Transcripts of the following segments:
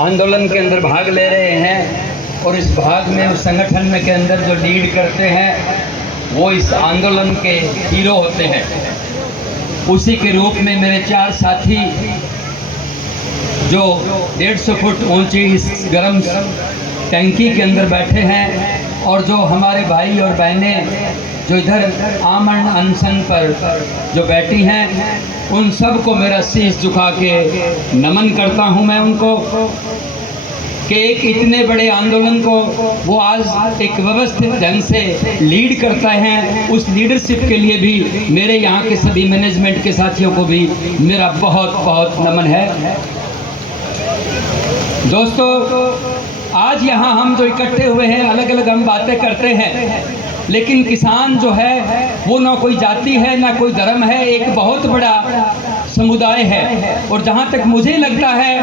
आंदोलन के अंदर भाग ले रहे हैं और इस भाग में उस संगठन में के अंदर जो लीड करते हैं वो इस आंदोलन के हीरो होते हैं। उसी के रूप में मेरे 4 साथी जो 150 फुट ऊंची इस गर्म टंकी के अंदर बैठे हैं और जो हमारे भाई और बहनें जो इधर आमरण अनशन पर जो बैठी हैं, उन सब को मेरा शीश झुका के नमन करता हूं मैं उनको कि एक इतने बड़े आंदोलन को वो आज एक व्यवस्थित ढंग से लीड करता है। उस लीडरशिप के लिए भी मेरे यहाँ के सभी मैनेजमेंट के साथियों को भी मेरा बहुत बहुत नमन है। दोस्तों, आज यहाँ हम जो इकट्ठे हुए हैं, अलग अलग हम बातें करते हैं, लेकिन किसान जो है वो ना कोई जाति है ना कोई धर्म है, एक बहुत बड़ा समुदाय है। और जहाँ तक मुझे लगता है,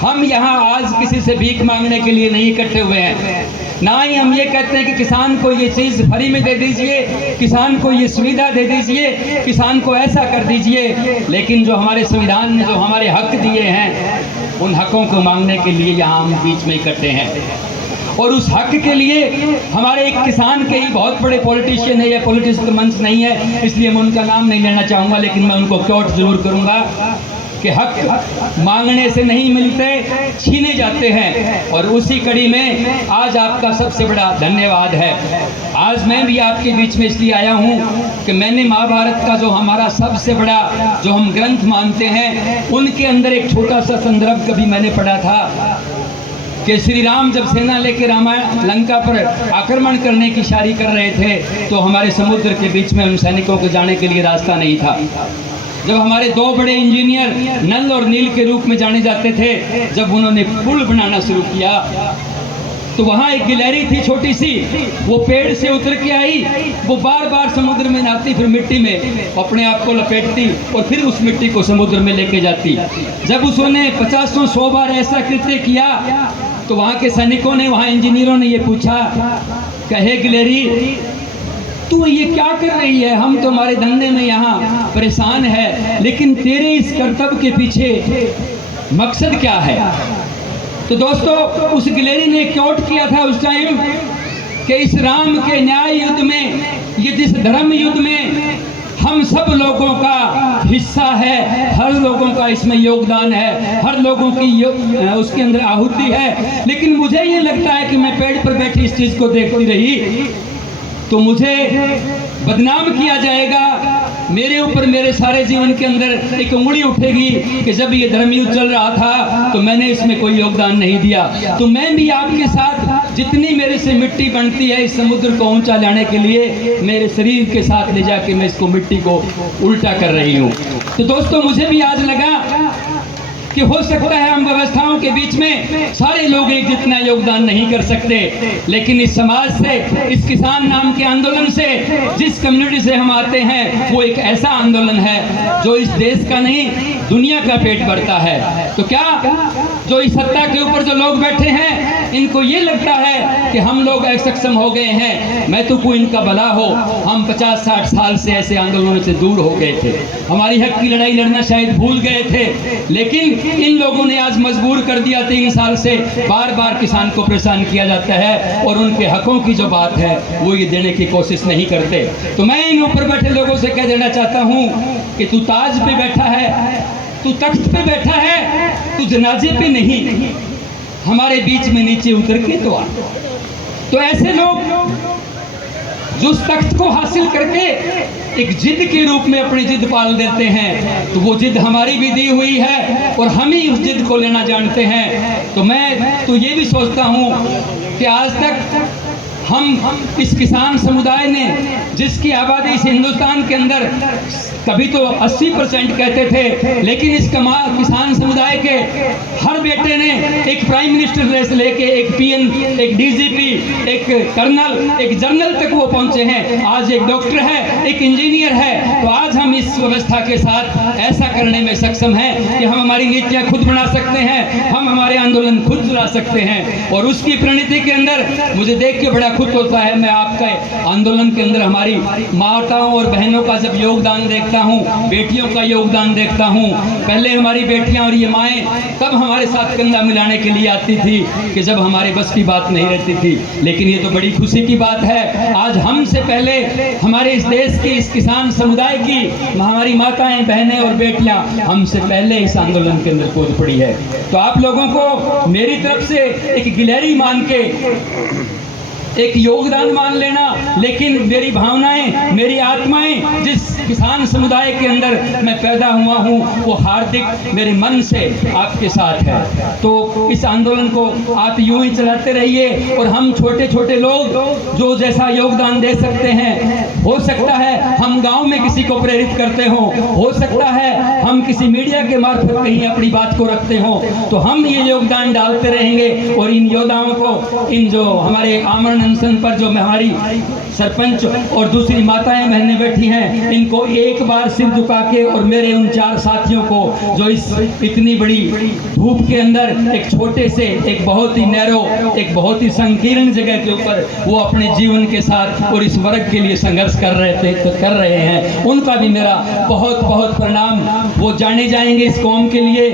हम यहाँ आज किसी से भीख मांगने के लिए नहीं इकट्ठे हुए हैं, ना ही हम ये कहते हैं कि किसान को ये चीज़ फ्री में दे दीजिए, किसान को ये सुविधा दे दीजिए, किसान को ऐसा कर दीजिए। लेकिन जो हमारे संविधान ने जो हमारे हक दिए हैं, उन हकों को मांगने के लिए यहाँ हम बीच में इकट्ठे हैं। और उस हक के लिए हमारे एक किसान के ही बहुत बड़े पॉलिटिशियन है, या पॉलिटिक्स का मंच नहीं है, इसलिए मैं उनका नाम नहीं लेना चाहूँगा, लेकिन मैं उनको क्योट जरूर करूँगा कि हक मांगने से नहीं मिलते, छीने जाते हैं। और उसी कड़ी में आज आपका सबसे बड़ा धन्यवाद है। आज मैं भी आपके बीच में इसलिए आया हूँ कि मैंने महाभारत का जो हमारा सबसे बड़ा जो हम ग्रंथ मानते हैं, उनके अंदर एक छोटा सा संदर्भ कभी मैंने पढ़ा था कि श्री राम जब सेना लेकर रामायण लंका पर आक्रमण करने की शायरी कर रहे थे, तो हमारे समुद्र के बीच में उन सैनिकों को जाने के लिए रास्ता नहीं था। जब हमारे 2 बड़े इंजीनियर नल और नील के रूप में जाने जाते थे, जब उन्होंने पुल बनाना शुरू किया, तो वहाँ एक गिलहरी थी छोटी सी, वो पेड़ से उतर के आई, वो बार बार समुद्र में नहाती, फिर मिट्टी में अपने आप को लपेटती और फिर उस मिट्टी को समुद्र में लेके जाती। जब उसने 50-100 बार ऐसा कृत्य किया, तो वहाँ के सैनिकों ने, वहाँ इंजीनियरों ने ये पूछा, कहे गिलहरी तू ये क्या कर रही है, हम तो हमारे धंधे में यहाँ परेशान है, लेकिन तेरे इस कर्तव्य के पीछे मकसद क्या है। तो दोस्तों, उस गिलहरी ने क्योट किया था उस टाइम कि इस राम के न्याय युद्ध में, ये जिस धर्म युद्ध में हम सब लोगों का हिस्सा है, हर लोगों का इसमें योगदान है, हर लोगों की उसके अंदर आहुति है। लेकिन मुझे ये लगता है कि मैं पेड़ पर बैठी इस चीज़ को देखती रही तो मुझे बदनाम किया जाएगा, मेरे ऊपर मेरे सारे जीवन के अंदर एक उंगली उठेगी कि जब ये धर्मयुद्ध चल रहा था तो मैंने इसमें कोई योगदान नहीं दिया। तो मैं भी आपके साथ जितनी मेरे से मिट्टी बनती है इस समुद्र को ऊंचा लाने के लिए, मेरे शरीर के साथ ले जाके मैं इसको मिट्टी को उल्टा कर रही हूँ। तो दोस्तों, मुझे भी आज लगा कि हो सकता है हम व्यवस्थाओं के बीच में सारे लोग एक जितना योगदान नहीं कर सकते, लेकिन इस समाज से, इस किसान नाम के आंदोलन से, जिस कम्युनिटी से हम आते हैं, वो एक ऐसा आंदोलन है जो इस देश का नहीं दुनिया का पेट भरता है। तो क्या जो इस सत्ता के ऊपर जो लोग बैठे हैं, इनको ये लगता है कि हम लोग सक्षम हो गए हैं, मैं तो कोई इनका भला हो, हम 50-60 साल से ऐसे आंदोलनों से दूर हो गए थे, हमारी हक की लड़ाई लड़ना शायद भूल गए थे, लेकिन इन लोगों ने आज मजबूर कर दिया। 3 साल से बार बार किसान को परेशान किया जाता है और उनके हकों की जो बात है वो ये देने की कोशिश नहीं करते। तो मैं इन ऊपर बैठे लोगों से कह देना चाहता हूँ कि तू ताज पे बैठा है, तू तख्त पे बैठा है, तू जनाजे पे नहीं, हमारे बीच में नीचे उतर के तो आ। तो ऐसे लोग जो उस तख्त को हासिल करके एक जिद के रूप में अपनी जिद पाल देते हैं, तो वो जिद हमारी भी दी हुई है और हम ही उस जिद को लेना जानते हैं। तो मैं तो ये भी सोचता हूँ कि आज तक हम इस किसान समुदाय ने, जिसकी आबादी इस हिंदुस्तान के अंदर कभी तो 80% कहते थे, लेकिन इस किसान समुदाय के हर बेटे ने एक प्राइम मिनिस्टर से लेके एक पीएन, एक डीजीपी, एक कर्नल, एक जनरल तक वो पहुंचे हैं। आज एक डॉक्टर है, एक इंजीनियर है। तो आज हम इस व्यवस्था के साथ ऐसा करने में सक्षम हैं कि हम हमारी नीतियां खुद बना सकते हैं, हम हमारे आंदोलन खुद चला सकते हैं। और उसकी प्रणीति के अंदर मुझे देख के बड़ा खुद होता है। मैं आपके आंदोलन के अंदर हमारी माताओं और बहनों का जब योगदान देखता देखता हूँ, बेटियों का योगदान देखता हूँ। पहले हमारी बेटियाँ और ये माएँ तब हमारे साथ कंधा मिलाने के लिए आती थी कि जब हमारे बस की बात नहीं रहती थी। लेकिन ये तो बड़ी खुशी की बात है, आज हमसे पहले हमारे इस देश की, इस किसान समुदाय की हमारी माताएं, बहनें और बेटियां हमसे पहले इस आंदोलन के अंदर कूद पड़ी है। तो आप लोगों को मेरी तरफ से एक गिलहरी मान के, एक योगदान मान लेना, लेकिन मेरी भावनाएं, मेरी आत्माएं जिस किसान समुदाय के अंदर मैं पैदा हुआ हूं, वो हार्दिक मेरे मन से आपके साथ है। तो इस आंदोलन को आप यूं ही चलाते रहिए और हम छोटे छोटे लोग जो जैसा योगदान दे सकते हैं, हो सकता है हम गांव में किसी को प्रेरित करते हो सकता है हम किसी मीडिया के मार्फत कहीं अपनी बात को रखते हो, तो हम ये योगदान डालते रहेंगे और इन योद्धाओं को, इन जो हमारे आमरण अनशन पर जो हमारी सरपंच और दूसरी माताएं बहनें बैठी हैं, इनको एक बार सिर झुका के और मेरे उन 4 साथियों को जो इस इतनी बड़ी धूप के अंदर एक छोटे से, एक बहुत ही नैरो, एक बहुत ही संकीर्ण जगह के ऊपर वो अपने जीवन के साथ और इस वर्ग के लिए संघर्ष कर रहे हैं, उनका भी मेरा बहुत बहुत प्रणाम। वो जाने जाएंगे इस कौम के लिए,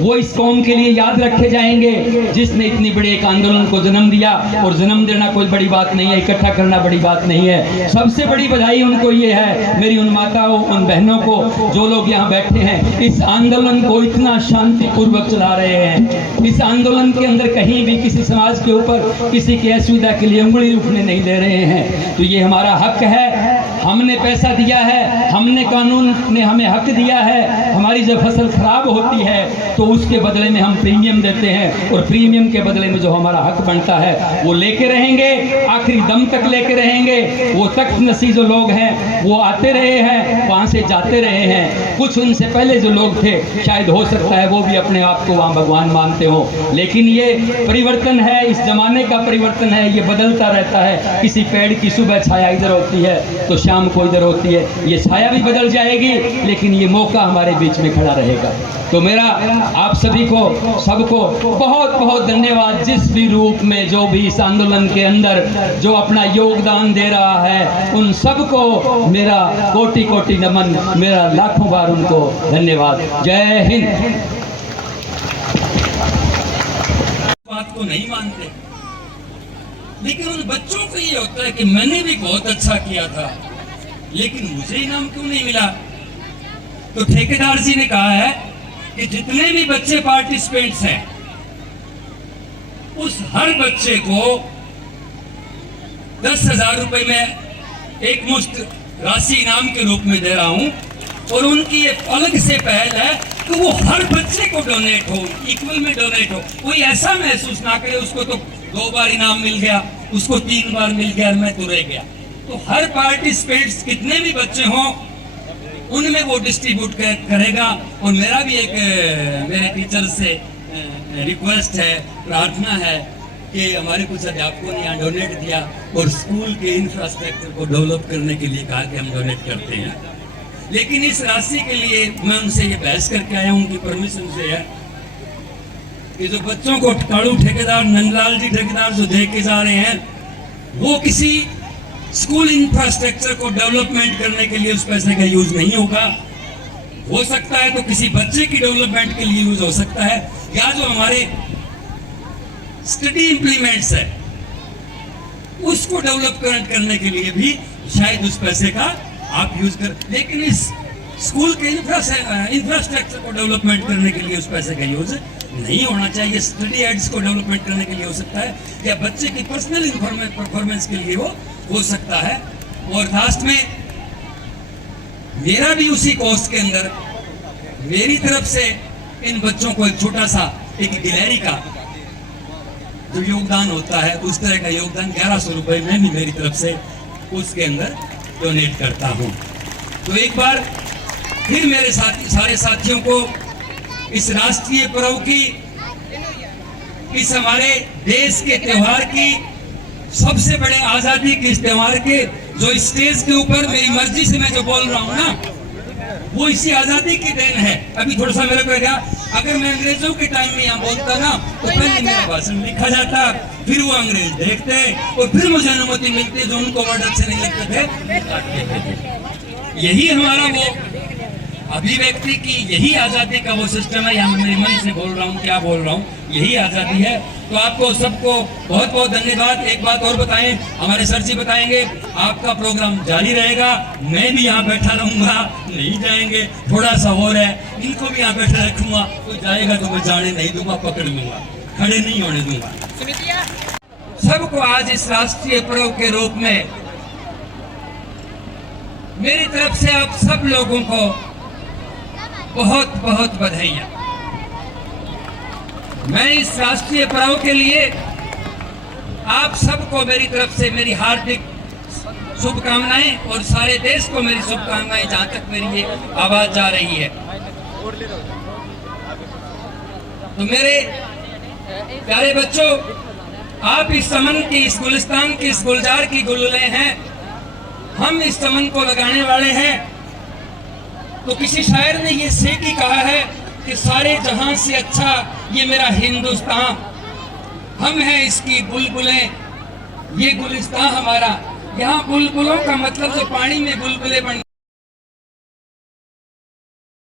वो इस कौम के लिए याद रखे जाएंगे जिसने इतनी बड़े एक आंदोलन को जन्म दिया। और जन्म देना कोई बड़ी बात नहीं है, इकट्ठा करना बड़ी बात नहीं है। सबसे बड़ी बधाई उनको ये है, मेरी उन माताओं, उन बहनों को जो लोग यहाँ बैठे हैं, इस आंदोलन को इतना शांतिपूर्वक चला रहे हैं। इस आंदोलन के अंदर कहीं भी किसी समाज के ऊपर किसी की असुविधा के लिए उंगली उठने नहीं दे रहे हैं। तो ये हमारा हक है, हमने पैसा दिया है, हमने कानून ने हमें हक दिया है। हमारी जब फसल खराब होती है तो उसके बदले में हम प्रीमियम देते हैं और प्रीमियम के बदले में जो हमारा हक बनता है वो लेके रहेंगे, आखिरी दम तक लेके रहेंगे। वो तख्त नसी जो लोग हैं वो आते रहे हैं, वहाँ से जाते रहे हैं। कुछ उनसे पहले जो लोग थे शायद हो सकता है वो भी अपने आप को वहाँ भगवान मानते हो, लेकिन ये परिवर्तन है, इस जमाने का परिवर्तन है, ये बदलता रहता है। किसी पेड़ की सुबह छाया इधर होती है तो शाम को इधर होती है, ये छाया भी बदल जाएगी, लेकिन ये मौका हमारे बीच में खड़ा रहेगा। तो मेरा आप सभी को, सबको बहुत बहुत धन्यवाद, जिस भी रूप में जो भी इस आंदोलन के अंदर जो अपना योगदान दे रहा है, उन सबको मेरा कोटि कोटि नमन, मेरा लाखों बार उनको धन्यवाद। जय हिंद। बात को नहीं मानते, लेकिन उन बच्चों को ये होता है कि मैंने भी बहुत अच्छा किया था, लेकिन मुझे इनाम क्यों नहीं मिला। तो ठेकेदार जी ने कहा है कि जितने भी बच्चे पार्टिसिपेंट्स हैं, उस हर बच्चे को 10,000 रुपए में एक मुश्त राशि इनाम के रूप में दे रहा हूं। और उनकी ये अलग से पहल है कि वो हर बच्चे को डोनेट हो, इक्वल में डोनेट हो। कोई ऐसा महसूस ना करे उसको तो 2 बार इनाम मिल गया, उसको 3 बार मिल गया और मैं तो रह गया। तो हर पार्टिसिपेंट्स कितने भी बच्चे हों उनमें वो डिस्ट्रीब्यूट करेगा। और मेरा भी एक मेरे टीचर से रिक्वेस्ट है, प्रार्थना है कि हमारे कुछ अध्यापकों ने यहाँ डोनेट दिया और स्कूल के इंफ्रास्ट्रक्चर को डेवलप करने के लिए कहा कि हम डोनेट करते हैं। लेकिन इस राशि के लिए मैं उनसे ये बहस करके आया हूँ, उनकी परमिशन से है कि जो बच्चों को काड़ू ठेकेदार, नंदलाल जी ठेकेदार जो दे के जा रहे हैं, वो किसी स्कूल इंफ्रास्ट्रक्चर को डेवलपमेंट करने के लिए उस पैसे का यूज नहीं होगा। हो सकता है तो किसी बच्चे की डेवलपमेंट के लिए यूज हो सकता है, या जो हमारे स्टडी इंप्लीमेंट्स है उसको डेवलप करने के लिए भी शायद उस पैसे का आप यूज कर। लेकिन इस स्कूल के इंफ्रास्ट्रक्चर को डेवलपमेंट करने के लिए उस पैसे का यूज नहीं होना चाहिए। स्टडी एड्स को डेवलपमेंट करने के लिए हो सकता है, या बच्चे की पर्सनल परफॉर्मेंस के लिए वो हो सकता है। और लास्ट में मेरा भी उसी कोर्स के अंदर मेरी तरफ से इन बच्चों को एक छोटा सा एक गिलहरी का जो योगदान होता है, उस तरह का योगदान 1100 रुपए में भी मेरी तरफ से उसके अंदर डोनेट करता हूं। तो एक बार फिर मेरे सारे साथियों को इस राष्ट्रीय पर्व की, इस हमारे देश के त्योहार की, सबसे बड़े आजादी के इस त्योहार के, जो स्टेज के ऊपर मेरी मर्जी से मैं जो बोल रहा हूं ना, वो इसी आजादी की देन है। अभी थोड़ा सा मेरे को क्या, अगर मैं अंग्रेजों के टाइम में यहाँ बोलता ना तो पहले मेरा भाषण लिखा जाता, फिर वो अंग्रेज देखते और फिर मुझे अनुमति मिलती, जो उनको वर्ड अच्छे नहीं लगते थे। यही हमारा वो अभिव्यक्ति की यही आजादी का वो सिस्टम है। यहाँ मैं मेरे मन से बोल रहा हूँ, क्या बोल रहा हूँ, यही आजादी है। तो आपको सबको बहुत बहुत धन्यवाद। एक बात और बताएं, हमारे सर जी बताएंगे, आपका प्रोग्राम जारी रहेगा, मैं भी यहाँ बैठा रहूंगा, नहीं जाएंगे, थोड़ा सा और है, इनको भी यहाँ बैठा रखूंगा, तो जाएगा तो मैं जाने नहीं दूंगा, पकड़ लूंगा, खड़े नहीं होने दूंगा। सबको आज इस राष्ट्रीय पर्व के रूप में मेरी तरफ से आप सब लोगों को बहुत बहुत बधाइयां। मैं इस राष्ट्रीय पर्व के लिए आप सबको मेरी तरफ से मेरी हार्दिक शुभकामनाएं और सारे देश को मेरी शुभकामनाएं, जहां तक मेरी ये आवाज जा रही है। तो मेरे प्यारे बच्चों, आप इस चमन की, इस गुलिस्तान की, इस गुलजार की गुलले हैं, हम इस चमन को लगाने वाले हैं। तो किसी शायर ने ये सेठ ही कहा है कि सारे जहां से अच्छा ये मेरा हिंदुस्तान, हम हैं इसकी बुलबुलें, ये गुलिस्तान हमारा। यहाँ बुलबुलों का मतलब जो पानी में बुलबुलें बन